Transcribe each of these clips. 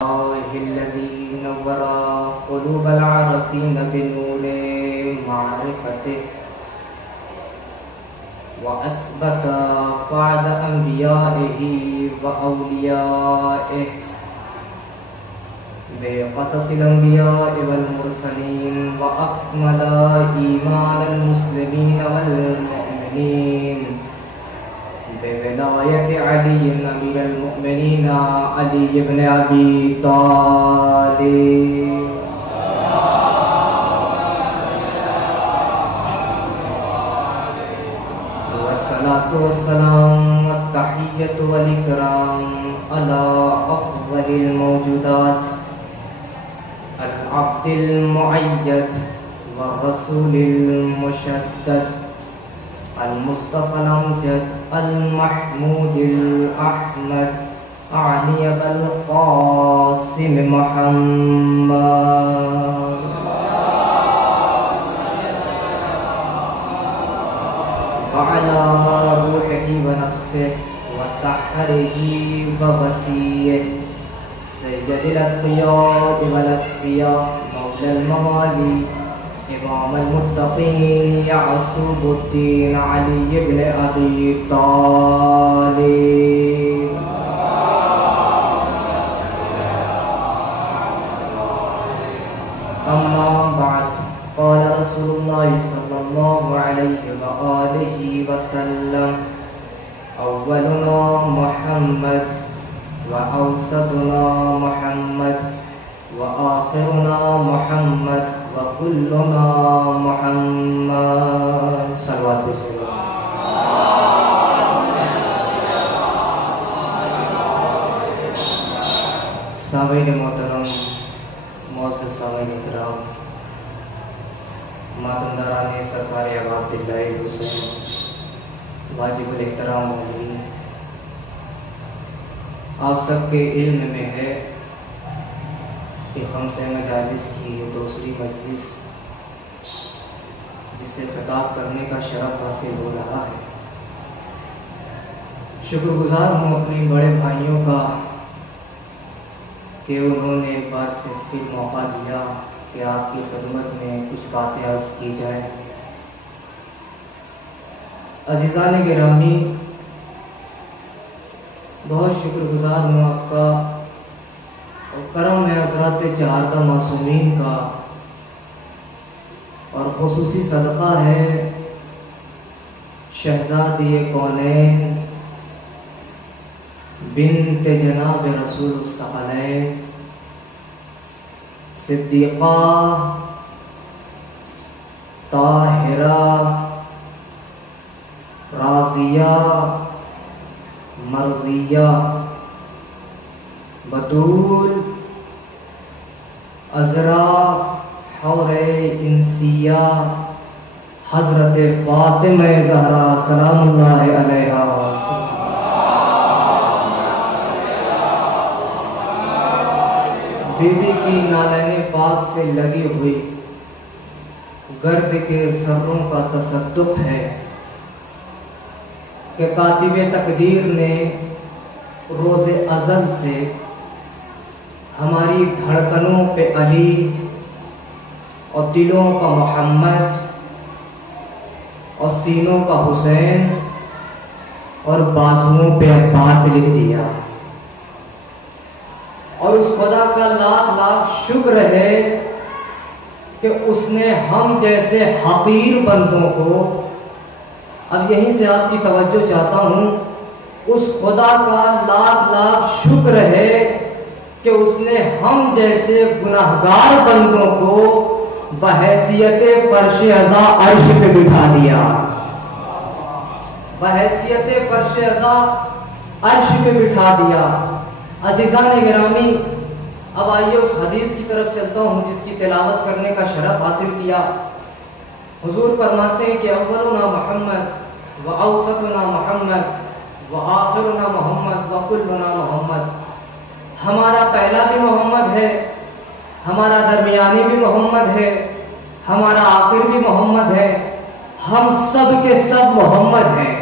الذي نور قلوب العارفين بنور معرفته وأثبت بعد أنبيائه وأوليائه بقصص الأنبياء والمرسلين وأكمل إيمان المسلمين والمؤمنين بولاية علي أمير المؤمنين علي بن أبي طالب والصلاة والسلام والتحية والإكرام على أفضل الموجودات العبد المؤيد والرسول المشدد المصطفى الأمجد المحمود الأحمد أعني بالقاسم محمد وعلى روحه ونفسه وسحره ووسيه سيد الأتقياء والأسقياء مولى الموالي إمام المتقين يعصوب الدين علي بن أبي طالب أما بعد قال رسول الله صلى الله عليه وآله وسلم أولنا محمد وأوسطنا محمد وآخرنا محمد وكلنا محمد صلوات والسلام. سامعین محترم، معزز سامعین کرام، ماتمداران سرکار عباد اللہ حسین، واجب الاحترام مومنین، آپ سب کے علم میں ہے کہ خمسہ مجالس کی یہ دوسری مجلس جس سے خطاب کرنے کا شرف حاصل ہو رہا ہے. شکر گزار ہوں اپنے بڑے بھائیوں کا کہ انہوں نے ایک بار سے پھر موقع دیا کہ آپ کی خدمت میں کچھ باتیں عرض کی جائیں. عزیزان گرامی، بہت شکر گزار ہوں آپ کا اور کرم ہے حضرات چہاردہ معصومین کا، اور خصوصی صدقہ ہے شہزادی کونین بنت جناب رسول الثقلین صدیقہ طاہرہ راضیہ مرضیہ بطول عذرا حور انسیہ حضرت فاطمہ زہرا سلام اللہ علیہا. بی بی کی نالین پاک سے لگی ہوئی گرد کے ذروں کا تصدق ہے کہ کاتب تقدیر نے روز ازل سے ہماری دھڑکنوں پہ علی اور دلوں کا محمد اور سینوں کا حسین اور بازوؤں پہ عباس لکھ دیا. اور اس خدا کا لاکھ لاکھ شکر ہے کہ اس نے ہم جیسے حقیر بندوں کو، اب یہیں سے آپ کی توجہ چاہتا ہوں، اس خدا کا لاکھ لاکھ شکر ہے کہ اس نے ہم جیسے گناہگار بندوں کو بحیثیت فرش عزا عرش پہ بٹھا دیا. بحیثیت فرش عزا عرش پہ بٹھا دیا. عزیزان گرامی، اب آئیے اس حدیث کی طرف چلتا ہوں جس کی تلاوت کرنے کا شرف حاصل کیا. حضور فرماتے ہیں کہ اولنا محمد واوسطنا محمد وآخرنا محمد وکلنا محمد. ہمارا پہلا بھی محمد ہے، ہمارا درمیانی بھی محمد ہے، ہمارا آخر بھی محمد ہے، ہم سب کے سب محمد ہیں.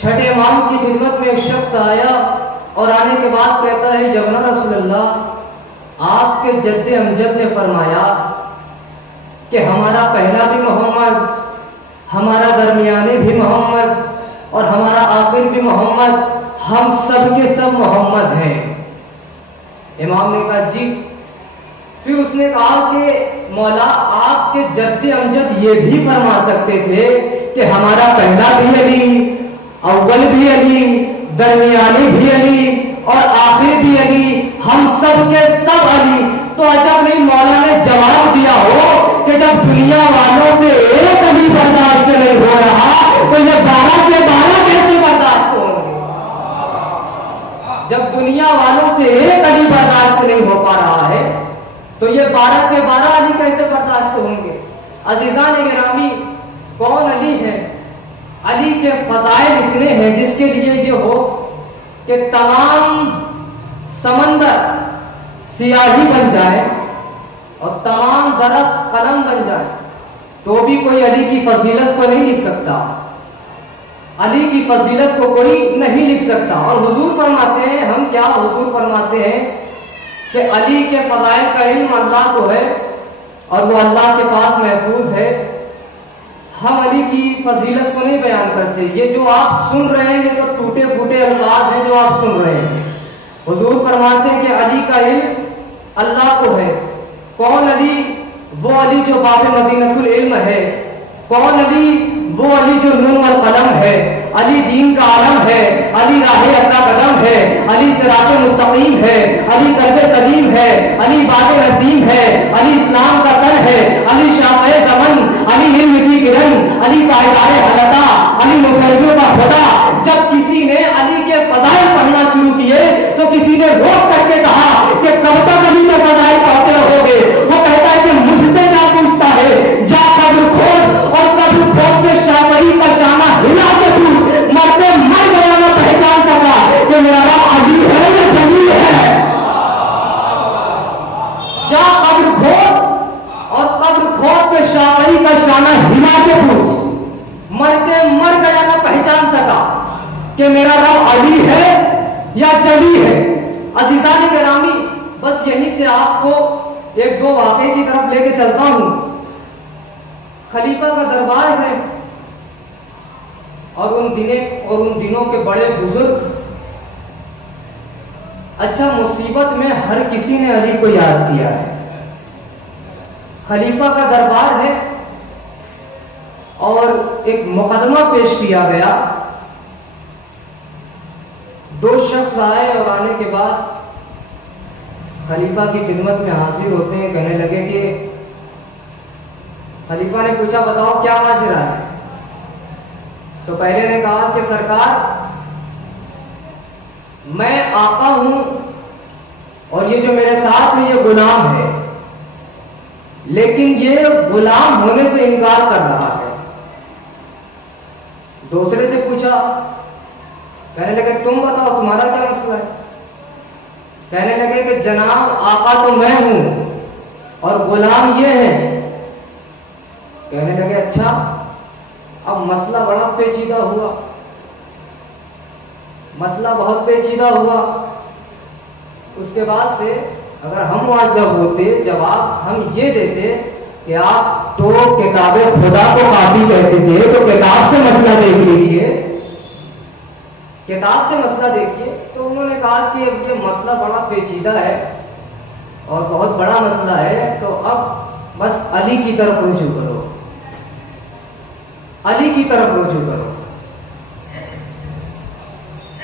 چھٹے امام کی خدمت میں ایک شخص آیا اور آنے کے بعد کہتا ہے جبنا رسول اللہ آپ کے جد امجد نے فرمایا کہ ہمارا پہلا بھی محمد، ہمارا درمیانی بھی محمد اور ہمارا آخر بھی محمد، ہم سب کے سب محمد ہیں۔ امام نے کہا جی۔ پھر اس نے کہا کہ مولا آپ کے جد امجد یہ بھی فرما سکتے تھے کہ ہمارا پہلا بھی علی، اول بھی علی، درمیانی بھی علی اور آخر بھی علی، ہم سب کے سب علی۔ تو عجب نہیں مولا نے جواب دیا ہو کہ جب دنیا والوں سے ایک علی برداشت نہیں ہو رہا تو یہ 12 کے 12 کیسے برداشت ہوں گے؟ جب دنیا والوں سے ایک علی برداشت نہیں ہو پا رہا ہے تو یہ 12 کے 12 علی کیسے برداشت ہوں گے؟ عزیزان گرامی، کون علی ہے؟ علی کے فضائل اتنے ہیں جس کے لیے یہ ہو کہ تمام سمندر سیاہی بن جائے اور تمام درخت قلم بن جائے تو بھی کوئی علی کی فضیلت کو نہیں لکھ سکتا، علی کی فضیلت کو کوئی نہیں لکھ سکتا۔ اور حضور فرماتے ہیں، ہم کیا حضور فرماتے ہیں کہ علی کے فضائل کا علم اللہ کو ہے اور وہ اللہ کے پاس محفوظ ہے، ہم علی کی فضیلت کو نہیں بیان کرتے۔ یہ جو آپ سن رہے ہیں یہ تو ٹوٹے پھوٹے الفاظ ہیں جو آپ سن رہے ہیں۔ حضور فرماتے ہیں کہ علی کا علم اللہ کو ہے۔ کون علی؟ وہ علی جو باب مدینۃ العلم ہے۔ کون علی؟ وہ علی جو نون والقلم ہے۔ علی دین کا عالم ہے، علی راہ عطا قدم ہے، علی صراط مستقیم ہے، علی قلب سلیم ہے، علی باب نسیم ہے، علی اسلام کا تر ہے، علی شاہ زمن، علی علم کی کرن، علی پائیدار حلقہ، علی مسلموں کا خدا۔ جب کسی نے علی کے فضائل پڑھنا شروع کیے تو کسی نے روک کر کے کہا کہ کب تک علی کے فضائل پڑھتے رہو گے؟ وہ کہتا ہے کہ مجھ سے کیا پوچھتا ہے، جا قبر کھود اور قبر کھود کے شاہی کا شانہ ہلا کے پوچھ، مرتے مر گیا نہ پہچان سکا کہ میرا رب علی ہے یا جلیل ہے۔ جا قبر کھود اور قبر کھود کے شاہی کا شانہ ہلا کے پوچھ، مرتے مر گیا نہ پہچان سکا کہ میرا رب علی ہے یا جلی ہے۔ عزیزان گرامی، بس یہیں سے آپ کو ایک دو واقعے کی طرف لے کے چلتا ہوں۔ خلیفہ کا دربار ہے اور ان دنوں کے بڑے بزرگ، اچھا مصیبت میں ہر کسی نے علی کو یاد کیا ہے۔ خلیفہ کا دربار ہے اور ایک مقدمہ پیش کیا گیا۔ دو شخص آئے اور آنے کے بعد خلیفہ کی خدمت میں حاضر ہوتے ہیں، کہنے لگے کہ خلیفہ نے پوچھا بتاؤ کیا ماجرا ہے؟ تو پہلے نے کہا کہ سرکار میں آقا ہوں اور یہ جو میرے ساتھ ہے یہ غلام ہے، لیکن یہ غلام ہونے سے انکار کر رہا ہے۔ دوسرے سے پوچھا، کہنے لگے تم بتاؤ تمہارا کیا مسئلہ ہے؟ کہنے لگے کہ جناب آقا تو میں ہوں اور غلام یہ ہے۔ کہنے لگے اچھا، اب مسئلہ بڑا پیچیدہ ہوا، مسئلہ بہت پیچیدہ ہوا۔ اس کے بعد سے اگر ہم معذب ہوتے، جواب ہم یہ دیتے کہ آپ تو کتاب خدا کو کافی کہتے تھے تو کتاب سے مسئلہ دیکھ لیجئے، کتاب سے مسئلہ دیکھیے، تو انہوں نے کہا کہ اب یہ مسئلہ بڑا پیچیدہ ہے اور بہت بڑا مسئلہ ہے، تو اب بس علی کی طرف رجوع کرو، علی کی طرف رجوع کرو۔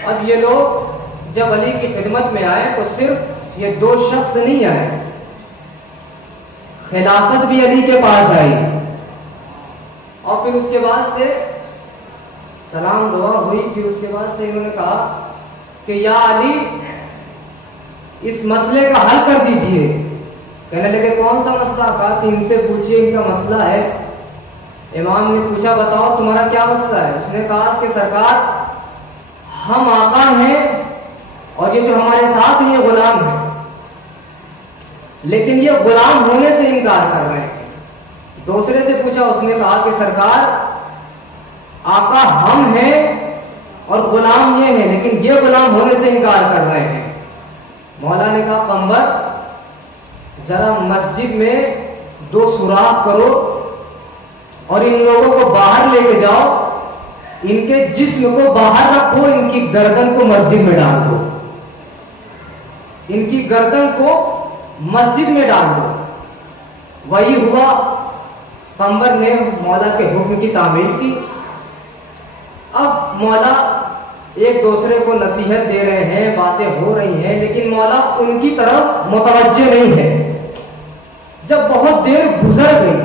اب یہ لوگ جب علی کی خدمت میں آئے تو صرف یہ دو شخص نہیں آئے، خلافت بھی علی کے پاس آئی اور پھر اس کے بعد سے سلام دعا ہوئی۔ پھر اس کے بعد سے انہوں نے کہا کہ یا علی اس مسئلے کا حل کر دیجئے۔ کہنے لگے کون سا مسئلہ؟ کہا کہ ان سے پوچھئے، ان کا مسئلہ ہے۔ امام نے پوچھا بتاؤ تمہارا کیا مسئلہ ہے؟ اس نے کہا کہ سرکار ہم آقا ہیں اور یہ جو ہمارے ساتھ ہیں یہ غلام ہیں، لیکن یہ غلام ہونے سے انکار کر رہے ہیں۔ دوسرے سے پوچھا، اس نے کہا کہ سرکار آقا ہم ہیں اور غلام یہ ہیں، لیکن یہ غلام ہونے سے انکار کر رہے ہیں۔ مولا نے کہا قمبر ذرا مسجد میں 2 سوراخ کرو اور ان لوگوں کو باہر لے کے جاؤ، ان کے جسم کو باہر رکھو، ان کی گردن کو مسجد میں ڈال دو، ان کی گردن کو مسجد میں ڈال دو۔ وہی ہوا، پیغمبر نے مولا کے حکم کی تعمیل کی۔ اب مولا ایک دوسرے کو نصیحت دے رہے ہیں، باتیں ہو رہی ہیں، لیکن مولا ان کی طرف متوجہ نہیں ہے۔ جب بہت دیر گزر گئی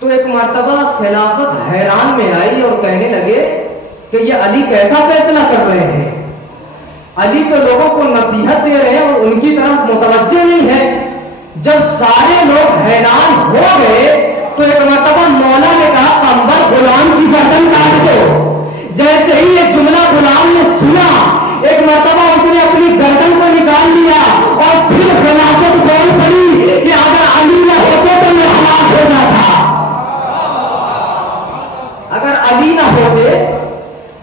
تو ایک مرتبہ خلافت حیران میں آئی اور کہنے لگے کہ یہ علی کیسا فیصلہ کر رہے ہیں؟ علی تو لوگوں کو نصیحت دے رہے ہیں اور ان کی طرف متوجہ نہیں ہے۔ جب سارے لوگ حیران ہو گئے تو ایک مرتبہ مولا نے کہا پیغمبر غلام کی گردن کاٹ دو۔ جیسے ہی یہ جملہ غلام نے سنا، ایک مرتبہ اس نے اپنی گردن کو نکال لیا اور پھر خلافت بول پڑی کہ اگر علی نہ ہوتے تو میں ہلاک ہو جاتا، اگر علی نہ ہوتے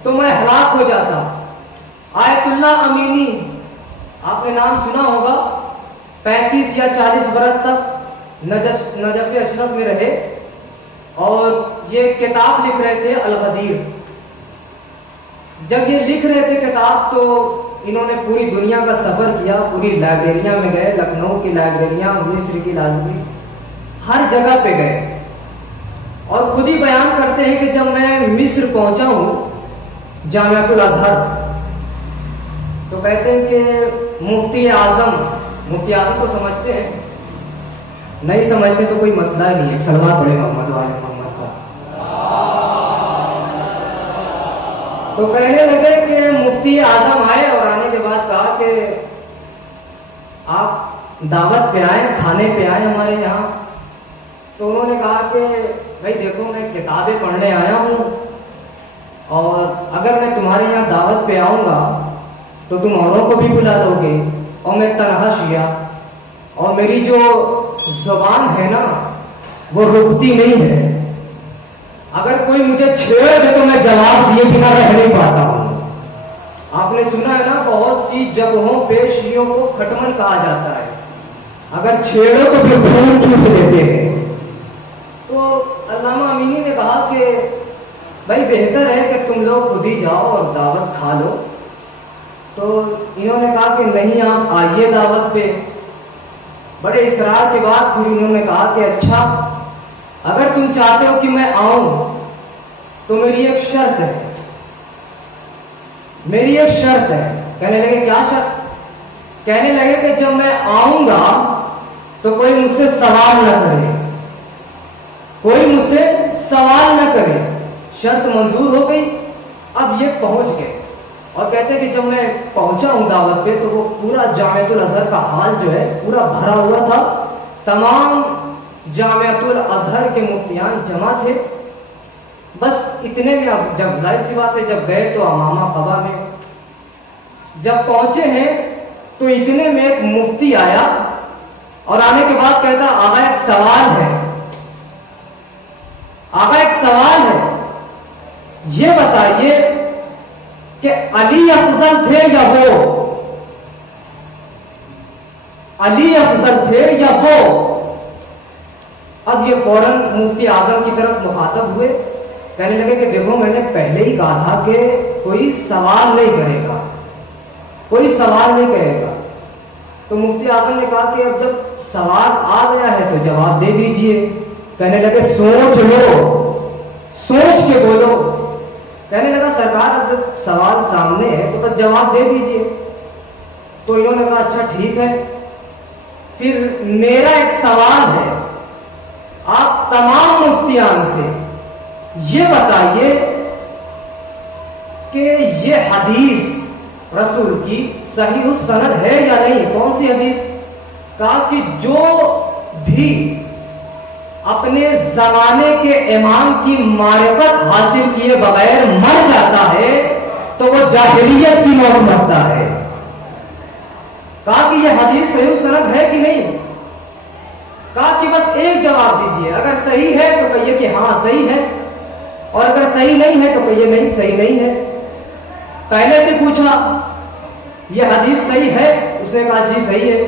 تو میں ہلاک ہو جاتا۔ آیت اللہ امینی، آپ نے نام سنا ہوگا، 35 یا 40 برس تک نجف اشرف میں رہے اور یہ کتاب لکھ رہے تھے الغدیر۔ جب یہ لکھ رہے تھے کتاب تو انہوں نے پوری دنیا کا سفر کیا، پوری لائبریریاں میں گئے، لکھنؤ کی لائبریریاں، مصر کی لائبریری، ہر جگہ پہ گئے، اور خود ہی بیان کرتے ہیں کہ جب میں مصر پہنچا ہوں جامعۃ الازہر تو کہتے ہیں کہ مفتی اعظم کو سمجھتے ہیں؟ نہیں سمجھتے تو کوئی مسئلہ ہی نہیں ہے، صلوات پڑھے محمد وآل محمد کا۔ تو کہنے لگے کہ مفتی اعظم آئے اور آنے کے بعد کہا کہ آپ دعوت پہ آئے، کھانے پہ آئے ہمارے یہاں۔ تو انہوں نے کہا کہ بھائی دیکھو میں کتابیں پڑھنے آیا ہوں، اور اگر میں تمہارے یہاں دعوت پہ آؤں گا تو تم اوروں کو بھی بلا دو گے، اور میں تنہا شیعہ، اور میری جو زبان ہے نا وہ رکتی نہیں ہے، اگر کوئی مجھے چھیڑ دے تو میں جواب دیے بنا رہ نہیں پاتا ہوں۔ آپ نے سنا ہے نا بہت سی جگہوں پہ شیعوں کو کھٹمن کہا جاتا ہے، اگر چھیڑو تو پھر خون چوس لیتے ہیں۔ تو علامہ امینی نے کہا کہ بھائی بہتر ہے کہ تم لوگ خود ہی جاؤ اور دعوت کھا لو۔ تو انہوں نے کہا کہ نہیں آپ آئیے دعوت پہ۔ بڑے اصرار کے بعد پھر انہوں نے کہا کہ اچھا اگر تم چاہتے ہو کہ میں آؤں تو میری ایک شرط ہے، میری ایک شرط ہے۔ کہنے لگے کیا شرط؟ کہنے لگے کہ جب میں آؤں گا تو کوئی مجھ سے سوال نہ کرے، کوئی مجھ سے سوال نہ کرے۔ شرط منظور ہو گئی۔ اب یہ پہنچ گئے اور کہتے ہیں کہ جب میں پہنچا ہوں دعوت پہ تو وہ پورا جامعۃ الازہر کا حال جو ہے پورا بھرا ہوا تھا، تمام جامعۃ الازہر کے مفتیان جمع تھے۔ بس اتنے میں جب ظاہر سی بات ہے جب گئے تو امامہ قبا میں جب پہنچے ہیں تو اتنے میں ایک مفتی آیا اور آنے کے بعد کہتا آقا ایک سوال ہے، آقا ایک سوال ہے، یہ بتائیے کہ علی افضل تھے یا وہ؟ علی افضل تھے یا وہ؟ اب یہ فوراً مفتی اعظم کی طرف مخاطب ہوئے، کہنے لگے کہ دیکھو میں نے پہلے ہی کہا تھا کہ کوئی سوال نہیں کرے گا، کوئی سوال نہیں کرے گا۔ تو مفتی اعظم نے کہا کہ اب جب سوال آ گیا ہے تو جواب دے دیجئے۔ کہنے لگے سوچ لو، سوچ کے بولو۔ کہنے لگا سرکار اب جب سوال سامنے ہے تو بس جواب دے دیجئے۔ تو انہوں نے کہا اچھا ٹھیک ہے، پھر میرا ایک سوال ہے آپ تمام مفتیان سے، یہ بتائیے کہ یہ حدیث رسول کی صحیح السند ہے یا نہیں؟ کون سی حدیث؟ کہا کہ جو بھی اپنے زمانے کے امام کی معرفت حاصل کیے بغیر مر جاتا ہے تو وہ جاہلیت کی موت مرتا ہے۔ کہا کہ یہ حدیث صحیح السند ہے کہ نہیں؟ کہا کہ بس ایک جواب دیجئے، اگر صحیح ہے تو کہیے کہ ہاں صحیح ہے، اور اگر صحیح نہیں ہے تو کہیے نہیں صحیح نہیں ہے۔ پہلے سے پوچھا یہ حدیث صحیح ہے؟ اس نے کہا جی صحیح ہے۔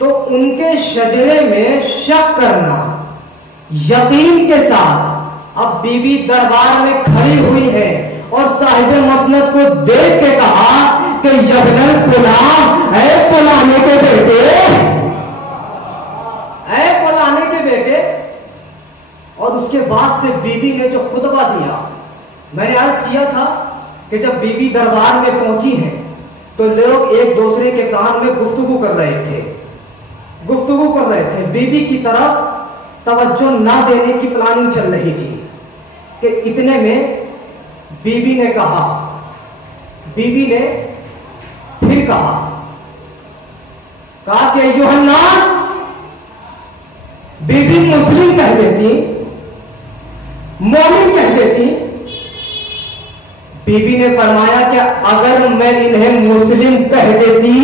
تو ان کے شجرے میں شک کرنا یقین کے ساتھ۔ اب بی بی دربار میں کھڑی ہوئی ہے اور صاحب مسند کو دیکھ کے کہا کہ یبنل فلاں، اے فلانے کے بیٹے، اے فلانے کے بیٹے۔ اور اس کے بعد سے بی بی نے جو خطبہ دیا، میں نے عرض کیا تھا کہ جب بی بی دربار میں پہنچی ہیں تو لوگ ایک دوسرے کے کان میں گفتگو کر رہے تھے، بی بی کی طرف توجہ نہ دینے کی پلاننگ چل رہی تھی کہ اتنے میں بی بی نے پھر کہا کہ ایھا الناس، بی بی مسلم کہہ دیتی، مومن کہہ دیتی۔ بی بی نے فرمایا کہ اگر میں انہیں مسلم کہہ دیتی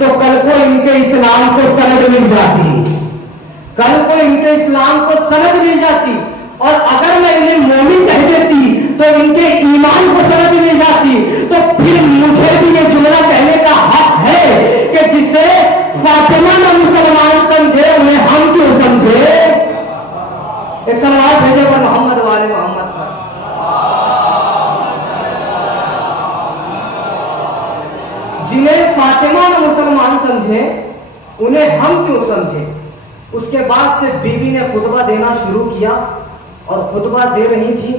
تو کل کو ان کے اسلام کو سند مل جاتی، اور اگر میں انہیں مومن کہہ دیتی تو ان کے ایمان کو سند مل جاتی، تو پھر مجھے بھی یہ جملہ کہنے کا حق ہے کہ جسے فاطمہ نہ مسلمان سمجھے انہیں ہم کیوں سمجھے۔ ایک سلوات بھیجے پر محمد والے محمد پر۔ جنہیں فاطمہ نہ مسلمان سمجھے انہیں ہم کیوں سمجھے۔ اس کے بعد سے بی بی نے خطبہ دینا شروع کیا، اور خطبہ دے رہی تھی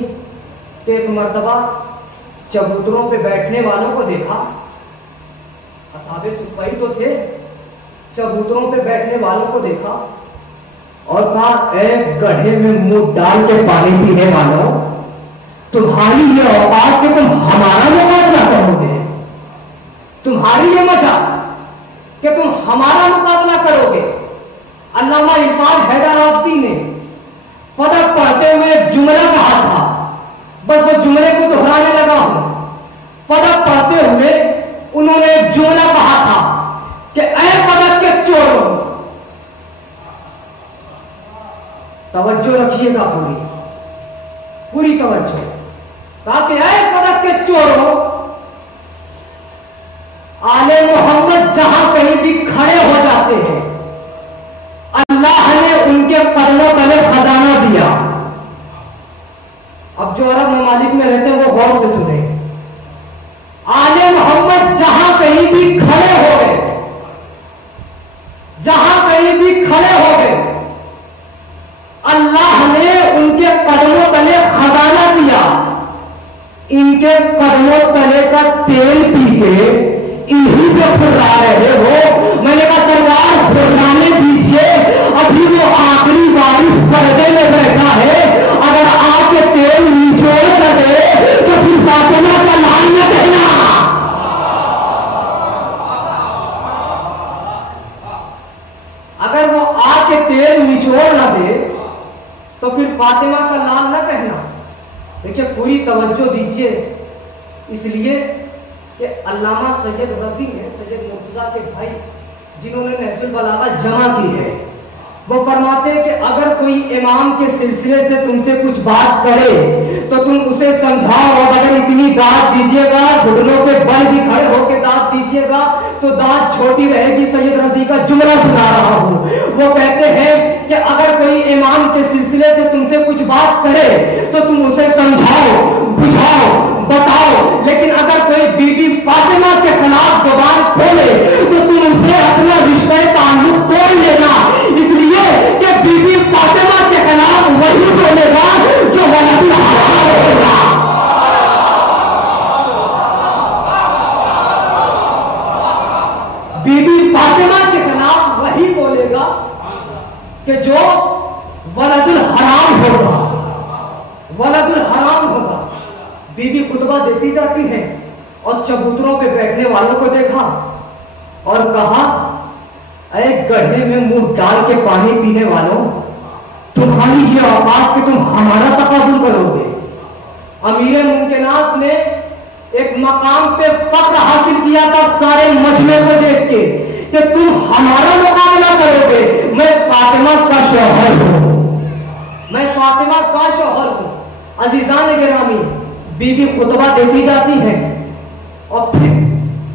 کہ ایک مرتبہ چبوتروں پہ بیٹھنے والوں کو دیکھا، اصحاب صفائی تو تھے، چبوتروں پہ بیٹھنے والوں کو دیکھا اور کہا اے گڑھے میں منہ ڈال کے پانی پینے والوں، تمہاری یہ اوقات کہ تم ہمارا مقابلہ کرو گے، تمہاری یہ مزہ کہ تم ہمارا مقابلہ کرو گے۔ علامہ عرفان حیدر آبادی نے فدق پڑھتے ہوئے ایک جملہ کہا تھا، بس وہ جملے کو دہرانے لگا ہوں۔ فدق پڑھتے ہوئے انہوں نے ایک جملہ کہا تھا کہ اے فدق کے چوروں، توجہ رکھیے گا، پوری توجہ، کہا کہ اے فدق کے چوروں، آل محمد جہاں کہیں بھی کھڑے ہو جاتے ہیں اللہ نے ان کے قدموں تلے خزانہ دیا۔ اب جو عرب ممالک میں رہتے ہیں وہ غور سے سنیں، آل محمد جہاں کہیں بھی کھڑے ہو گئے، اللہ نے ان کے قدموں تلے خزانہ دیا۔ ان کے قدموں تلے کا تیل پی کے انہی پہ پھرا رہے ہو۔ میں نے کہا سرکار پھرانے دیجیے، ابھی وہ آخری وارث پردے میں بیٹھا ہے، اگر آپ کے تیل نچوڑ لگے تو پھر فاطمہ کا نام نہ کہنا۔ اگر وہ آ کے تیل نچوڑ نہ دے تو پھر فاطمہ کا نام نہ کہنا۔ دیکھیے پوری توجہ دیجیے، اس لیے کہ علامہ سید رضی ہیں، سید مرتضیٰ کے بھائی جنہوں نے نہج البلاغہ جمع کی ہے، وہ فرماتے ہیں کہ اگر کوئی امام کے سلسلے سے تم سے کچھ بات کرے تو تم اسے سمجھاؤ، اور اگر اتنی داد دیجیے گا، گھٹنوں کے بل بھی کھڑے ہو کے داد دیجیے گا تو داد چھوٹی رہے گی۔ سید رضی کا جملہ سنا رہا ہوں، وہ کہتے ہیں کہ اگر کوئی امام کے سلسلے سے تم سے کچھ بات کرے تو تم اسے سمجھاؤ، بجھاؤ، بتاؤ، لیکن اگر کوئی بی بی فاطمہ کے خلاف زبان کھولے تو تم اسے اپنا رشتہ تعلق توڑ لینا، اس لیے کہ بی بی فاطمہ کے خلاف وہی بولے گا جو ولد الحرام ہوگا۔ بی بی فاطمہ کے خلاف وہی بولے گا کہ جو ولد الحرام ہوگا، ولد الحرام ہوگا۔ بی بی خطبہ دیتی جاتی ہیں اور چبوتروں پہ بیٹھنے والوں کو دیکھا اور کہا اے گڑھے میں منہ ڈال کے پانی پینے والوں، تمہاری یہ اوقات کہ تم ہمارا تقابل کرو گے۔ امیر ممکنات نے ایک مقام پہ فخر حاصل کیا تھا سارے مجمع کو دیکھ کے کہ تم ہمارا مقابلہ کرو گے، میں فاطمہ کا شوہر ہوں، میں فاطمہ کا شوہر ہوں۔ عزیزان گرامی، بی بی خطبہ دیتی جاتی ہے اور پھر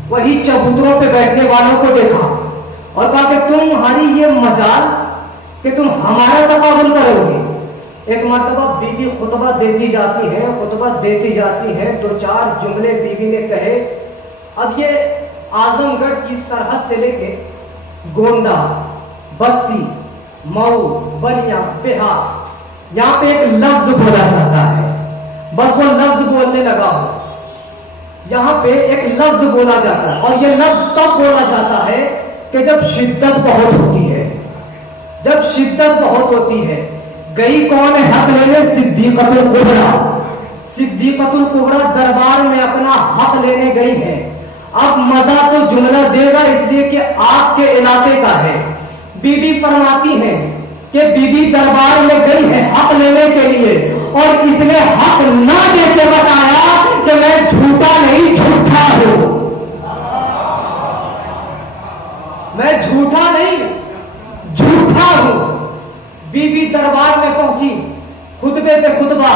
وہی چبوتروں پہ بیٹھنے والوں کو دیکھا اور کہا کہ تمہاری یہ مجال کہ تم ہمارا تقابل کرو گے. ایک مرتبہ بیوی خطبہ دیتی جاتی ہے, 2-4 جملے بیوی نے کہے. اب یہ اعظم گڑھ کی سرحد سے لے کے گونڈا, بستی, مئو, بلیا, بہار, یہاں پہ ایک لفظ بولا جاتا ہے. بس وہ لفظ بولنے لگا ہو. یہاں پہ ایک لفظ بولا جاتا ہے, اور یہ لفظ تب بولا جاتا ہے کہ جب شدت بہت ہوتی ہے. جب شدت بہت ہوتی ہے. گئی کون ہے حق لینے؟ صدیقۃ الکبریٰ. صدیقۃ الکبریٰ دربار میں اپنا حق لینے گئی ہے. اب مزہ تو جملہ دے گا اس لیے کہ آپ کے علاقے کا ہے. بی بی فرماتی ہیں کہ بی بی دربار میں گئی ہے حق لینے کے لیے, اور اس نے حق نہ دے کے بتایا کہ میں جھوٹا نہیں جھوٹا ہوں. میں جھوٹا نہیں جھوٹا ہوں. بی بی دربار میں پہنچی, خطبے پہ خطبہ,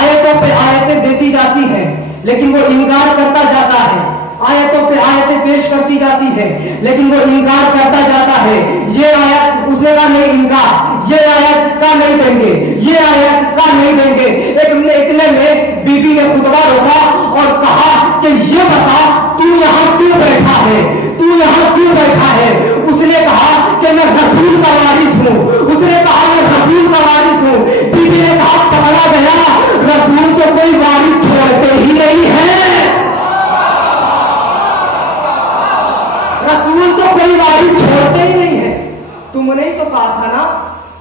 آیتوں پہ آیتیں دیتی جاتی ہیں, لیکن وہ انکار کرتا جاتا ہے. آیتوں پہ آیتیں پیش کرتی جاتی ہے, لیکن وہ انکار کرتا جاتا ہے. یہ آیت اس نے کہا نہیں انکار, یہ آیت کا نہیں دیں گے, یہ آیت کا نہیں دیں گے. اتنے میں بی بی نے خطبہ روکا اور کہا کہ یہ بتا تو یہاں کیوں بیٹھا ہے, تو یہاں کیوں بیٹھا ہے. اس نے کہا کہ میں رسول کا وارث ہوں. اس نے کہا میں رسول کا وارث ہوں. بی بی نے کہا پکڑا گیا, رسول تو کوئی وارث چھوڑتے ہی نہیں ہے. رسول تو کوئی وارث چھوڑتے ہی نہیں ہے. تم نے تو کہا تھا نا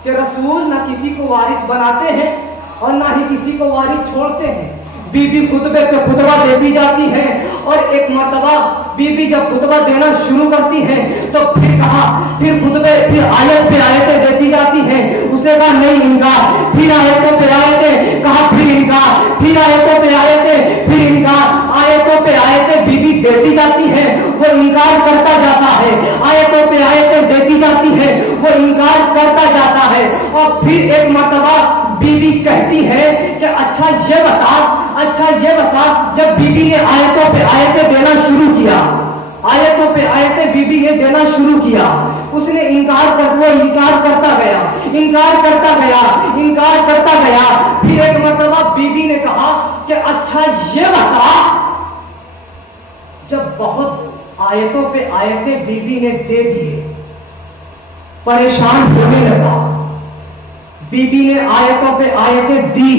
کہ رسول نہ کسی کو وارث بناتے ہیں اور نہ ہی کسی کو وارث چھوڑتے ہیں. بی بی خطبے پہ خطبہ دیتی جاتی ہے, اور ایک مرتبہ بی بی جب خطبہ دینا شروع کرتی ہے تو پھر کہا, پھر خطبے پھر آیت پہ آیتیں دیتی جاتی ہیں. اس نے کہا نہیں انکار, پھر آیتوں پہ آیتیں, کہا پھر انکار, پھر آیتوں پہ آیتیں, پھر انکار. آیتوں پہ آیتیں بی بی دیتی جاتی ہے, وہ انکار کرتا جاتا ہے. آیتوں پہ آیتیں دیتی جاتی ہے, وہ انکار کرتا جاتا ہے. اور پھر ایک مرتبہ بی بی کہتی ہے کہ اچھا یہ بتا, جب بی بی نے آیتوں پہ آیتیں دینا شروع کیا, آیتوں پہ آیتیں بی بی نے دینا شروع کیا, اس نے انکار کرتا گیا. پھر ایک مرتبہ بی بی نے کہا کہ اچھا یہ بتا, جب بہت آیتوں پہ آیتیں بی بی نے دے دیے, پریشان ہونے لگا. بی بی نے آیتوں پہ آیتیں دی,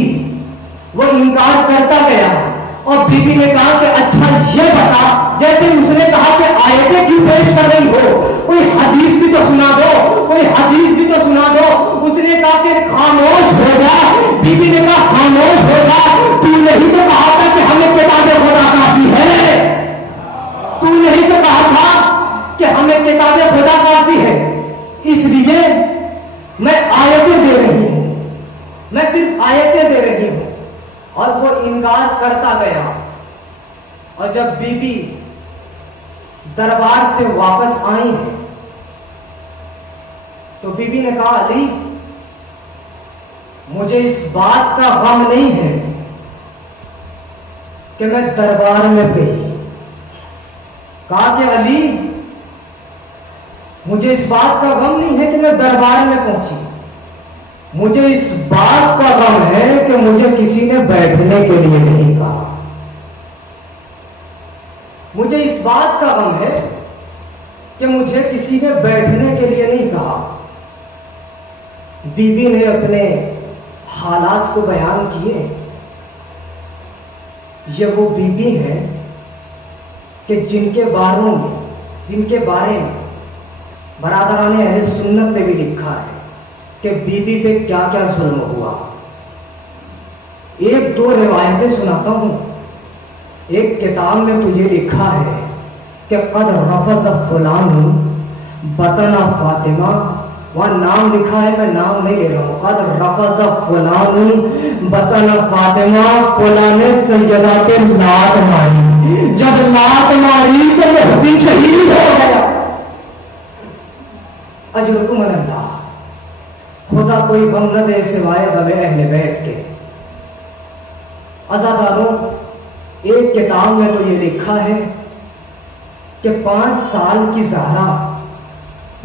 وہ انکار کرتا گیا. اور بی بی نے کہا کہ اچھا یہ بتا, جیسے اس نے کہا کہ آیتیں کیوں پیش کر رہی ہو, کوئی حدیث بھی تو سنا دو. اس نے کہا کہ خاموش ہو جا. بی بی نے کہا خاموش ہو جا, تو نہیں تو کہا تھا کہ ہمیں کتاب خدا کافی ہے. تو نہیں تو کہا تھا کہ ہمیں کتاب خدا کافی ہے. اس لیے میں آیتیں دے رہی ہوں, میں صرف آیتیں دے رہی ہوں. اور وہ انکار کرتا گیا. اور جب بی بی دربار سے واپس آئی ہے تو بی بی نے کہا علی مجھے اس بات کا غم نہیں ہے کہ میں دربار میں گئی. کہا کہ علی مجھے اس بات کا غم نہیں ہے کہ میں دربار میں پہنچی, مجھے اس بات کا غم ہے کہ مجھے کسی نے بیٹھنے کے لیے نہیں کہا. مجھے اس بات کا غم ہے کہ مجھے کسی نے بیٹھنے کے لیے نہیں کہا. بی بی نے اپنے حالات کو بیان کیے. یہ وہ بی بی ہے کہ جن کے بارے میں برادران اہل سنت نے بھی لکھا ہے کہ بی بی پہ کیا کیا ظلم ہوا. 1-2 روایتیں سناتا ہوں. ایک کتاب میں تو یہ لکھا ہے کہ قد رفض فلان بطن فاطمہ, وہاں نام لکھا ہے, میں نام نہیں لے رہا ہوں. قد رفض فلان بطن فاطمہ, فلاں نے سیدہ پہ لات ماری, جب لات ماری تو محسن شہید ہو گیا. اجرکم اللہ, خدا کوئی غم نہ دے سوائے غم اہل بیت کے. عزاداروں, ایک کتاب میں تو یہ لکھا ہے کہ 5 سال کی زہرا